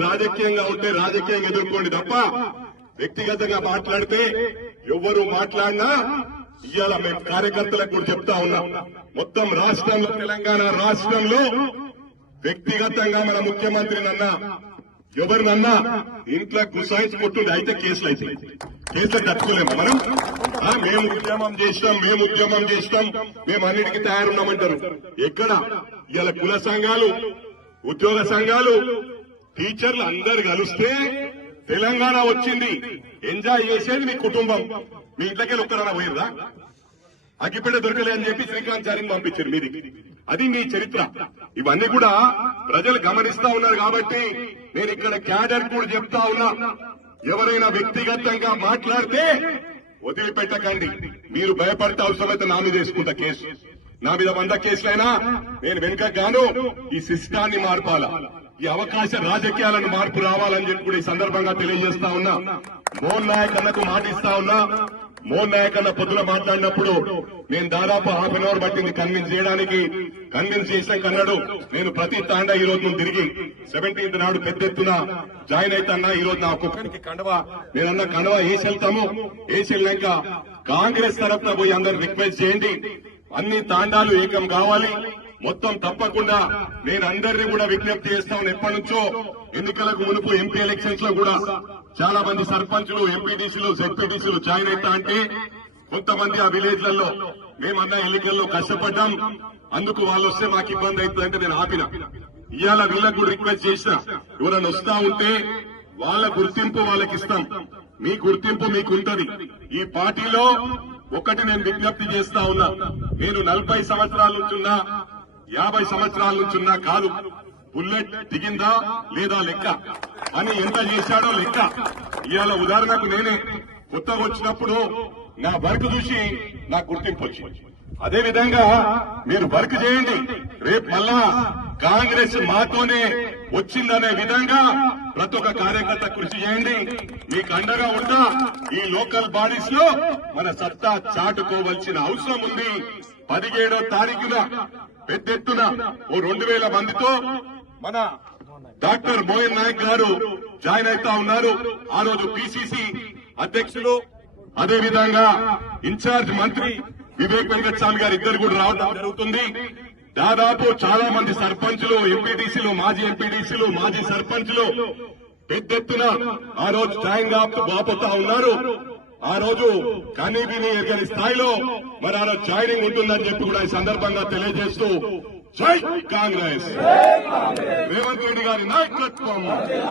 రాజకీయంగా ఉంటే రాజకీయంగా ఎదుర్కోండి తప్ప వ్యక్తిగతంగా మాట్లాడితే ఎవరు మాట్లాడినా ఇవాళ మేము కార్యకర్తలకు కూడా చెప్తా ఉన్నాం. మొత్తం రాష్ట్రంలో తెలంగాణ రాష్ట్రంలో వ్యక్తిగతంగా మన ముఖ్యమంత్రినన్నా ఎవరినన్నా ఇంట్లో గుసాయించుకుంటుండే అయితే కేసులు తట్టుకోలేము మనం. మేము ఉద్యమం చేస్తాం మేము అన్నిటికీ తయారున్నామంటారు. ఎక్కడ ఇవాళ కుల సంఘాలు, ఉద్యోగ సంఘాలు, టీచర్లు అందరు కలిస్తే తెలంగాణ వచ్చింది. ఎంజాయ్ చేసేది మీ కుటుంబం. మీ ఇంట్లోకి ఒక్కరైనా పోయిందా? అగ్గిపెట్ట దొరకలే అని చెప్పి శ్రీకాంత్ చారిని పంపించారు మీదికి. అది మీ చరిత్ర. ఇవన్నీ కూడా ప్రజలు గమనిస్తా ఉన్నారు. కాబట్టి నేను ఇక్కడ క్యాడర్ కూడా చెప్తా ఉన్నా, ఎవరైనా వ్యక్తిగతంగా మాట్లాడితే వదిలిపెట్టకండి. మీరు భయపడితే అవసరమైతే నా మీద వేసుకుంటా కేసు. నా మీద 100 కేసులైనా నేను వెనుక గాను ఈ సిస్టాన్ని మార్పాలా, ఈ అవకాశ రాజకీయాలను మార్పు రావాలని చెప్పి కూడా ఈ సందర్భంగా తెలియజేస్తా ఉన్నా. మోహన్ నాయక్ అన్నకు మాటిస్తా ఉన్నా. మోహన్ నాయక్ అన్న పొద్దున మాట్లాడినప్పుడు నేను దాదాపు ½ గంట పట్టింది కన్విన్స్ చేసిన కన్నాడు. నేను ప్రతి తాండా ఈ రోజు తిరిగి 17th నాడు పెద్ద ఎత్తున జాయిన్ అయితన్నా. ఈ రోజు నా ఒక్కొక్కరికి కండవా నేనన్నా కండవా వేసి వెళ్తాము. వేసి వెళ్ళాక కాంగ్రెస్ తరఫున పోయి అందరు రిక్వెస్ట్ చేయండి, అన్ని తాండాలు ఏకం కావాలి. మొత్తం తప్పకుండా నేను అందరినీ కూడా విజ్ఞప్తి చేస్తాను. ఎప్పటి నుంచో ఎన్నికలకు మునుపు ఎంపీ ఎలక్షన్స్ లో కూడా చాలా మంది సర్పంచులు, ఎంపీటీసీలు, జెడ్పీటీసీలు జాయిన్ అవుతా అంటే కొంతమంది ఆ విలేజ్లలో మేమన్నా ఎన్నికల్లో కష్టపడ్డాం, అందుకు వాళ్ళు వస్తే మాకు ఇబ్బంది అవుతుందంటే నేను ఆపిన. ఇవాళ వీళ్ళకు కూడా రిక్వెస్ట్ చేసిన, ఎవరైనా వస్తా ఉంటే వాళ్ళ గుర్తింపు వాళ్ళకి ఇస్తాం. మీ గుర్తింపు మీకుంటది. ఈ పార్టీలో ఒకటి నేను విజ్ఞప్తి చేస్తా ఉన్నా, నేను 40 సంవత్సరాల నుంచున్నా, 50 సంవత్సరాల నుంచున్నా కాదు. బుల్లెట్ దిగిందా లేదా లెక్క అని ఎంత చేశాడో లెక్క. ఇవాళ ఉదాహరణకు నేనే కొత్తగా వచ్చినప్పుడు నా వర్క్ చూసి నాకు గుర్తింపు వచ్చింది. అదేవిధంగా మీరు వర్క్ చేయండి. రేపు మళ్ళా కాంగ్రెస్ మాతోనే వచ్చిందనే విధంగా ప్రతి ఒక్క కార్యకర్త కృషి చేయండి. మీకు అండగా ఉంటా. ఈ లోకల్ బాడీస్ లో మన సత్తా చాటుకోవాల్సిన అవసరం ఉంది. 17వ తారీఖున పెద్ద ఎత్తున ఓ 2000 మందితో మన డాక్టర్ మోహన్ నాయక్ గారు జాయిన్ అవుతా ఉన్నారు. ఆ రోజు పిసిసి అధ్యక్షులు, అదేవిధంగా ఇన్ఛార్జ్ మంత్రి వివేక్ వెంకటస్వామి గారు ఇద్దరు కూడా రావడం జరుగుతుంది. దాదాపు చాలా మంది సర్పంచులు, ఎంపీటీసీలు, మాజీ ఎంపీటీసీలు, మాజీ సర్పంచులు పెద్ద ఎత్తున ఆ రోజు జాయిన్ కాబోతా ఉన్నారు. ఆ రోజు కనీవిని ఎరగని స్థాయిలో మరి ఆ రోజు జాయినింగ్ ఉంటుందని చెప్పి కూడా ఈ సందర్భంగా తెలియజేస్తూ జై కాంగ్రెస్, రేవంత్ రెడ్డి గారి నాయకత్వం.